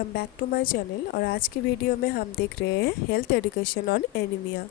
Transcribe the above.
Welcome back to my channel. और आज की वीडियो में हम देख रहे हैं हेल्थ एजुकेशन ऑन एनीमिया।